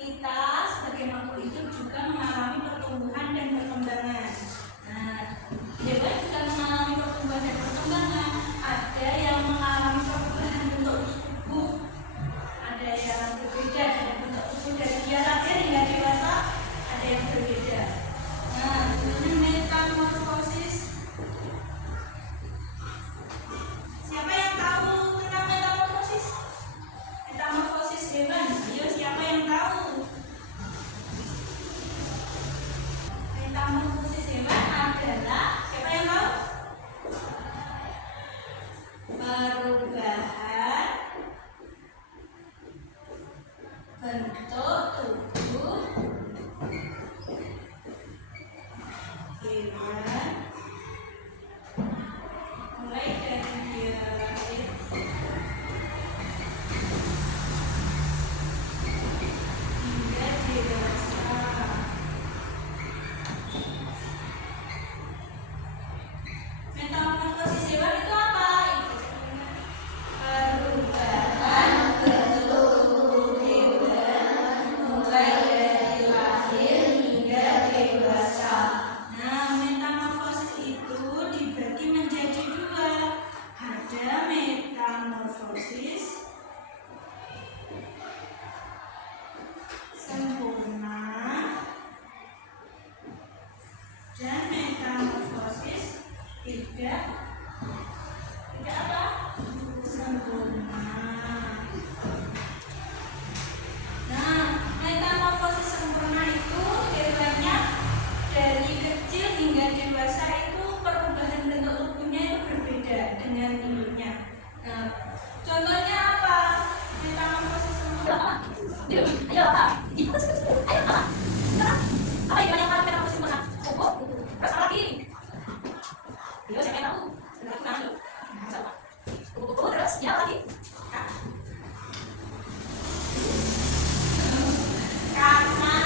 kita sebagai makhluk hidup juga mengalami pertumbuhan dan perkembangan. Nah, hewan juga mengalami pertumbuhan dan perkembangan. Ada yang mengalami perubahan bentuk tubuh, ada yang berbeda dari bentuk tubuh dari dia lahir hingga dewasa, ada yang berbeda. Nah, ini metamorfosis. Siapa yang tahu tentang metamorfosis? Metamorfosis hewan. Ayo, siapa yang tahu? Metamorfosis hewan adalah, siapa yang tahu? Perubahan bentuk tubuh hewan mulai dari dia lahir hingga dewasa. Metamorfosis hewan itu apa? Perubahan bentuk tubuh hewan mulai dari lahir hingga dewasa. Nah, metamorfosis itu dibagi menjadi dua. Ada metamorfosis sempurna dan metamorfosis tidak apa? Sempurna. Nah, metamorfosis sempurna itu hewannya dari kecil hingga dewasa itu perubahan bentuk tubuhnya itu berbeda dengan induknya. Nah, contohnya apa? Metamorfosis sempurna. Ayo, apa? Ayo, apa? Apa yang paling metamorfosis sempurna? Kuku, terus apa lagi? Ayo, siapa yang tahu? Kuku, terus ya lagi. Karena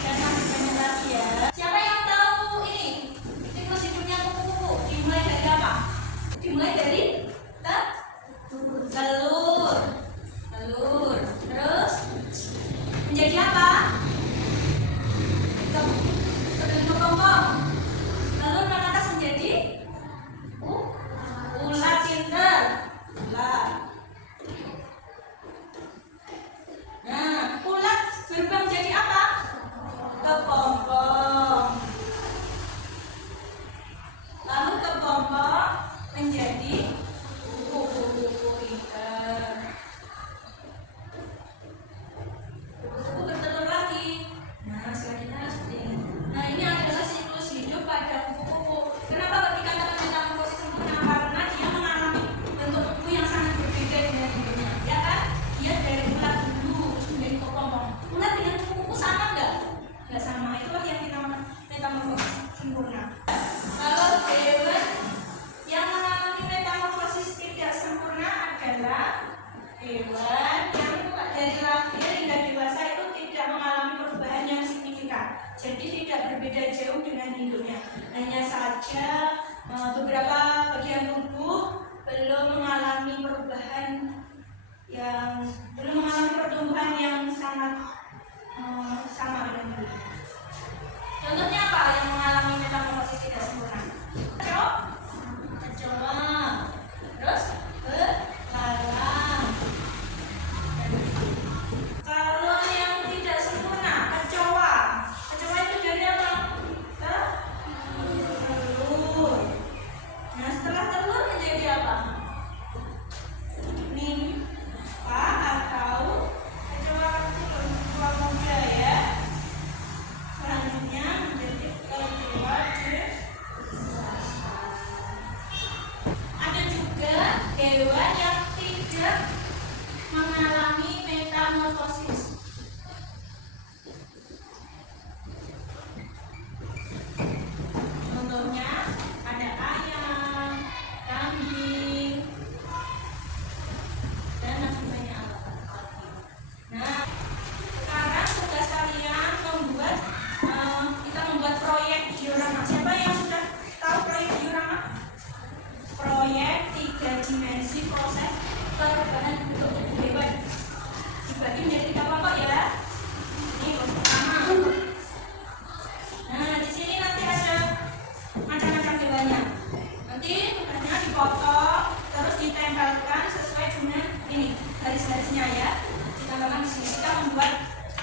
banyak lagi ya. Siapa yang tahu ini siklus hidupnya kupu-kupu dimulai dari apa? Dimulai dari telur, terus menjadi apa? Sebelum berkembang, telur menetas menjadi ulat pintar. Nah, ulat berubah menjadi apa? Kepompong. Lalu kepompong menjadi kupu-kupu ikan. Kupu-kupu bertelur lagi. Nah, selanjutnya seperti ini. Nah, ini adalah siklus hidup pada kupu-kupu. Kenapa dikatakan metamorfosis sempurna? Karena dia mengalami bentuk tubuh yang sangat berbeda dengan induknya. Ya kan? Dia dari ulat dulu terus menjadi kepompong. Ulat dengan kupu-kupu sama enggak? Enggak sama. Itulah yang kita metamorfosis sempurna. Kalau hewan yang mengalami metamorfosis tidak sempurna adalah hewan yang dari lahir hingga dewasa itu tidak mengalami perubahan yang signifikan. Jadi tidak berbeda jauh dengan induknya. Hanya saja beberapa bagian tubuh belum mengalami perubahan yang pertumbuhan yang sangat sama dengan induknya. Contohnya apa yang mengalami metamorfosis tidak sempurna? Kecoa, terus belalang. Kalau yang tidak sempurna, kecoa itu dari apa? Telur. Nah, setelah telur menjadi apa? Nimfa atau kecoa muda ya.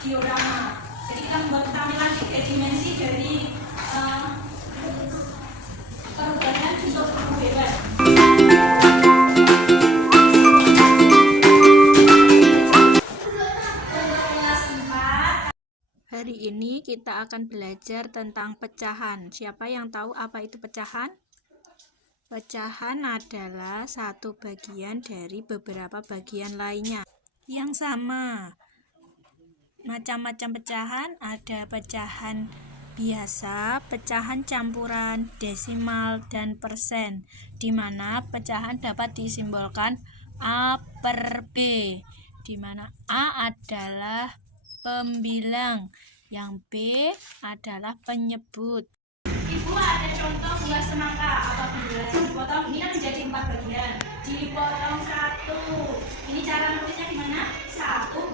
diorama. Jadi kita membuat tampilan 3 dimensi dari perubahan bentuk tubuh hewan. Kelas 4. Hari ini kita akan belajar tentang pecahan. Siapa yang tahu apa itu pecahan? Pecahan adalah satu bagian dari beberapa bagian lainnya yang sama. Macam-macam pecahan ada pecahan biasa, pecahan campuran, desimal, dan persen, di mana pecahan dapat disimbolkan A per B, di mana A adalah pembilang, yang B adalah penyebut. Ibu ada contoh buah semangka. Apabila dipotong, ini kan menjadi 4 bagian. Dipotong 1. Ini cara nulisnya gimana? 1